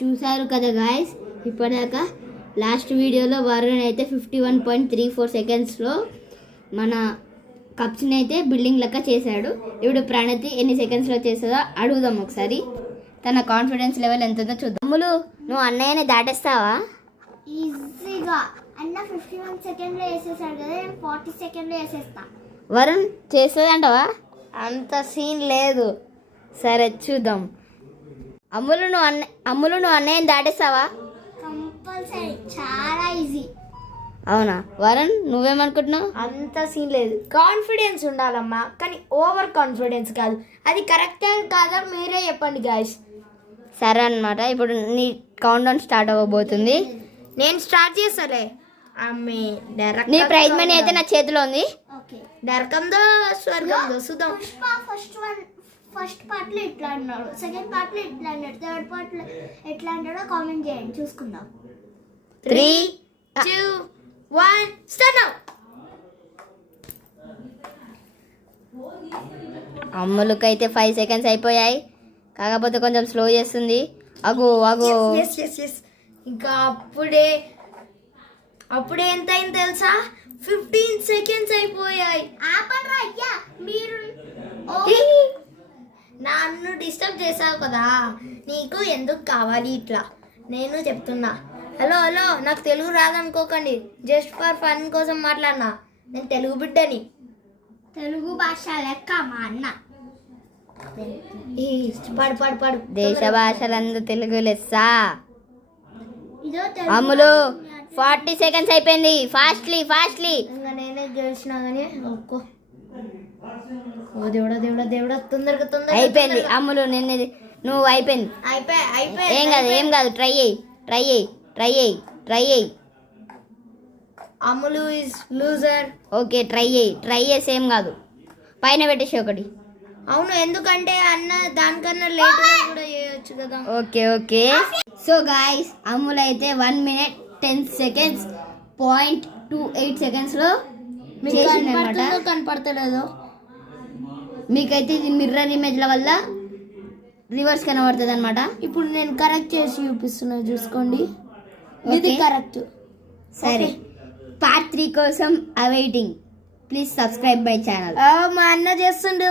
చూసారు కదా గాయస్, ఇప్పటిదాకా లాస్ట్ వీడియోలో వరుణ్ అయితే 51.34 సెకండ్స్లో మన కప్స్ని అయితే బిల్డింగ్ లెక్క చేశాడు. ఇప్పుడు ప్రణతి ఎన్ని సెకండ్స్లో చేస్తుందో అడుగుదాం ఒకసారి. తన కాన్ఫిడెన్స్ లెవెల్ ఎంత ఉందో చూద్దాం. అమ్ములు, నువ్వు అన్నయ్యని దాటేస్తావా? ఈజీగా. అన్న 51 సెకండ్లో వేసేసాడు కదా, నేను 40 సెకండ్లో వేసేస్తా. వరుణ్ చేస్తుంది అంటావా? అంత సీన్ లేదు. సరే చూద్దాం. అమ్ములు నువ్వు అన్నయ్యని దాటేస్తావా? కంపల్సరీ, చాలా ఈజీ. అవునా వరుణ్, నువ్వేమనుకుంటున్నావు? అంత సీన్ లేదు. కాన్ఫిడెన్స్ ఉండాలమ్మా, కానీ ఓవర్ కాన్ఫిడెన్స్ కాదు. అది కరెక్టే కాదా మీరే చెప్పండి గాయస్. సరే అన్నమాట. ఇప్పుడు నీ కౌంట్ డౌన్ స్టార్ట్ అవ్వబోతుంది. నేను స్టార్ట్ చేస్తాలే. ఆమె నీ ప్రైజ్ మనీ అయితే నా చేతిలో ఉంది. ఓకే, నరకందో స్వర్గందో చూద్దాం. ఫస్ట్ పార్ట్లో ఎట్లా అన్నాడు, సెకండ్ పార్ట్లో ఎట్లా అన్నాడు, థర్డ్ పార్ట్లో ఎట్లా అన్నాడో కామెంట్ చేయండి, చూసుకుందాం. 3, 2, 1 స్టార్ట్ నౌ. అమ్ములకైతే 5 సెకండ్స్ అయిపోయాయి. కాకపోతే కొంచెం స్లో చేస్తుంది. అగో ఇంకా అప్పుడే ఎంత అయింది తెలుసా? 15 సెకండ్స్ అయిపోయాయి. ఆపండ్రా అయ్యా, మీరు నన్ను డిస్టర్బ్ చేసావు కదా, నీకు ఎందుకు కావాలి ఇట్లా? నేను చెప్తున్నా. హలో నాకు తెలుగు రాదనుకోకండి, జస్ట్ ఫర్ ఫన్ కోసం మాట్లాడినా. నేను తెలుగు బిడ్డని. తెలుగు భాష లెక్క మా అన్న. పాడు. దేశ భాషలందు తెలుగు లెస్స. ఇదో అమ్ములు 40 సెకండ్స్ అయిపోయింది. ఫాస్ట్లీ. ఇంకా నేనే గెలిచినా కానీ ఒక్కో. ఓ దేవుడా తొందరగా అయిపోయింది అమ్ములు, నువ్వు అయిపోయింది. ఏం కాదు ట్రై చేయి. అమ్ములు ఇస్ లూజర్. ఓకే, ట్రై చేసి ఏం కాదు. పైన పెట్టేసి ఒకటి. అవును, ఎందుకంటే అన్న దానికన్నా లేట్ కూడా చేయొచ్చు కదా. ఓకే. సో గాయస్, అమ్ములు అయితే 1 minute 10 seconds 0.28 సెకండ్స్లో చేసిందనమాట. కనపడతలేదు మీకైతే ఇది మిర్రర్ ఇమేజ్ల వల్ల రివర్స్ కనబడుతుంది అనమాట. ఇప్పుడు నేను కరెక్ట్ చేసి చూపిస్తున్నా, చూసుకోండి. ఇది Okay. కరెక్ట్. సరే, పార్ట్ 3 కోసం awaiting. Please subscribe my channel. మా అన్న చేస్తుండు.